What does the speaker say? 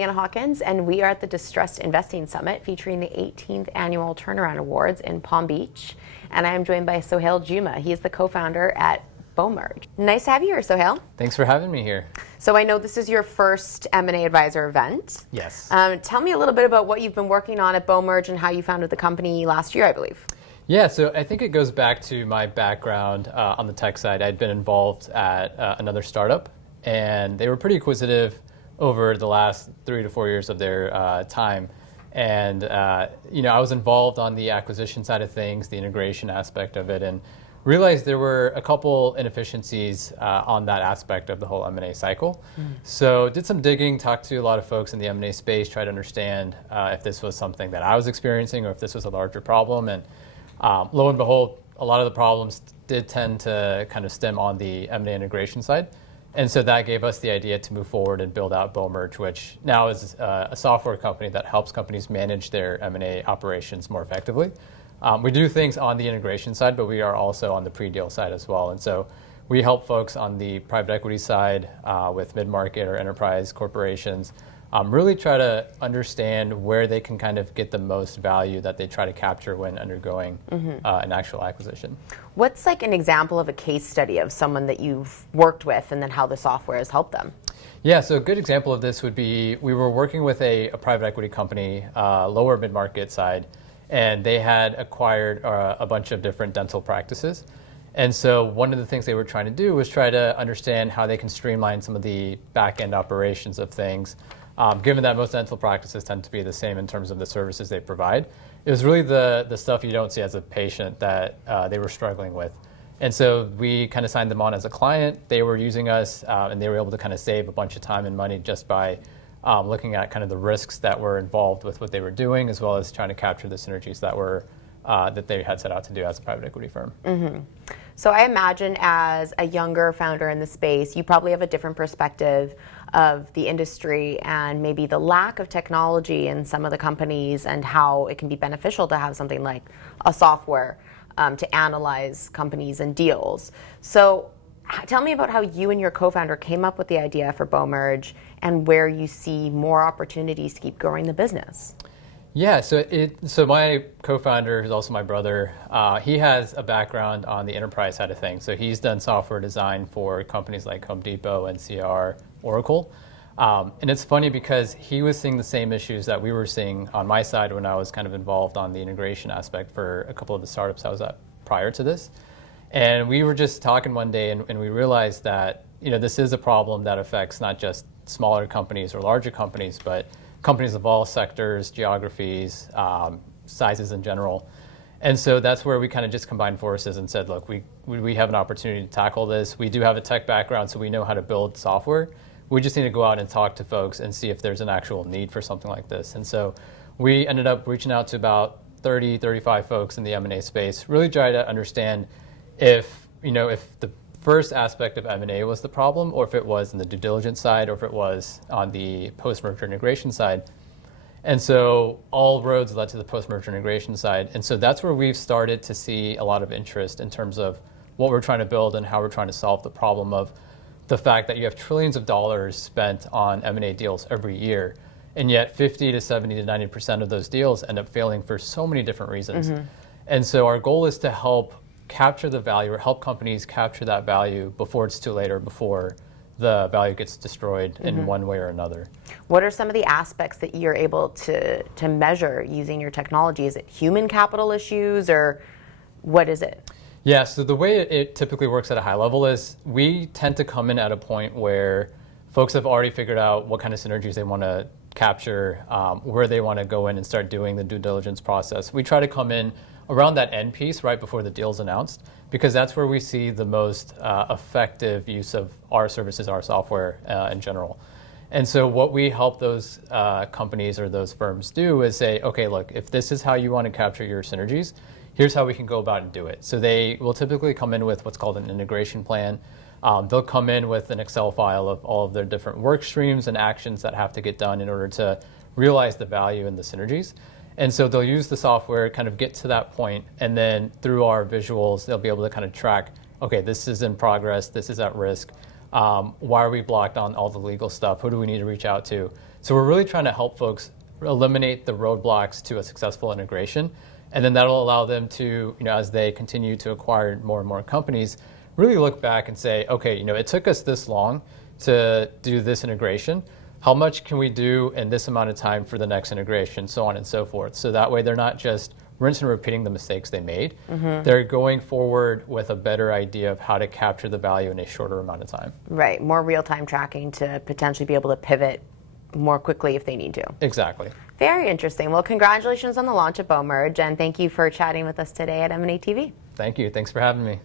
Leanna Hawkins, and we are at the Distressed Investing Summit featuring the 18th Annual Turnaround Awards in Palm Beach. And I am joined by Sohail Jooma. He is the co-founder at BowMerge. Nice to have you here, Sohail. Thanks for having me here. So I know this is your first M&A Advisor event. Yes. Tell me a little bit about what you've been working on at BowMerge and how you founded the company last year, I believe. Yeah, so I think it goes back to my background on the tech side. I'd been involved at another startup, and they were pretty acquisitive over the last 3 to 4 years of their time. And I was involved on the acquisition side of things, the integration aspect of it, and realized there were a couple inefficiencies on that aspect of the whole M&A cycle. So did some digging, talked to a lot of folks in the M&A space, tried to understand if this was something that I was experiencing or if this was a larger problem. And lo and behold, a lot of the problems did tend to kind of stem on the M&A integration side. And so that gave us the idea to move forward and build out BowMerge, which now is a software company that helps companies manage their M&A operations more effectively. We do things on the integration side, but we are also on the pre-deal side as well. And so we help folks on the private equity side with mid-market or enterprise corporations really try to understand where they can kind of get the most value that they try to capture when undergoing an actual acquisition. What's like an example of a case study of someone that you've worked with and then how the software has helped them? Yeah, so a good example of this would be we were working with a private equity company, lower mid-market side, and they had acquired a bunch of different dental practices. And so one of the things they were trying to do was try to understand how they can streamline some of the back-end operations of things. Given that most dental practices tend to be the same in terms of the services they provide, it was really the stuff you don't see as a patient that they were struggling with. And so we kind of signed them on as a client. They were using us, and they were able to kind of save a bunch of time and money just by looking at kind of the risks that were involved with what they were doing, as well as trying to capture the synergies that were that they had set out to do as a private equity firm. So I imagine as a younger founder in the space, you probably have a different perspective of the industry and maybe the lack of technology in some of the companies and how it can be beneficial to have something like a software to analyze companies and deals. So tell me about how you and your co-founder came up with the idea for BowMerge and where you see more opportunities to keep growing the business. Yeah, so my co-founder, who's also my brother, he has a background on the enterprise side of things. So he's done software design for companies like Home Depot, NCR, Oracle. And it's funny because he was seeing the same issues that we were seeing on my side when I was kind of involved on the integration aspect for a couple of the startups I was at prior to this. And we were just talking one day and we realized that this is a problem that affects not just smaller companies or larger companies, but companies of all sectors, geographies, sizes in general. And so that's where we kind of just combined forces and said, look, we have an opportunity to tackle this. We do have a tech background, so we know how to build software. We just need to go out and talk to folks and see if there's an actual need for something like this. And so we ended up reaching out to about 30, 35 folks in the M&A space, really try to understand if the first aspect of M&A was the problem, or if it was in the due diligence side, or if it was on the post-merger integration side. And so all roads led to the post-merger integration side. And so that's where we've started to see a lot of interest in terms of what we're trying to build and how we're trying to solve the problem of the fact that you have trillions of dollars spent on M&A deals every year, and yet 50 to 70 to 90% of those deals end up failing for so many different reasons. And so our goal is to help capture the value or help companies capture that value before it's too late or before the value gets destroyed in one way or another. What are some of the aspects that you're able to measure using your technology? Is it human capital issues or what is it? Yeah, so the way it typically works at a high level is we tend to come in at a point where folks have already figured out what kind of synergies they want to capture, where they want to go in and start doing the due diligence process. We try to come in around that end piece right before the deal's announced, because that's where we see the most effective use of our services, our software in general. And so what we help those companies or those firms do is say, okay, look, if this is how you want to capture your synergies, here's how we can go about and do it. So they will typically come in with what's called an integration plan. They'll come in with an Excel file of all of their different work streams and actions that have to get done in order to realize the value and the synergies. And so they'll use the software, kind of get to that point, and then through our visuals, they'll be able to kind of track, okay, this is in progress, this is at risk. Why are we blocked on all the legal stuff? Who do we need to reach out to? So we're really trying to help folks eliminate the roadblocks to a successful integration. And then that'll allow them to, as they continue to acquire more and more companies, really look back and say, okay, it took us this long to do this integration. How much can we do in this amount of time for the next integration, so on and so forth. So that way they're not just rinse and repeating the mistakes they made. They're going forward with a better idea of how to capture the value in a shorter amount of time. Right, more real-time tracking to potentially be able to pivot more quickly if they need to. Exactly. Very interesting. Well, congratulations on the launch of BowMerge, and thank you for chatting with us today at M&A TV. Thank you. Thanks for having me.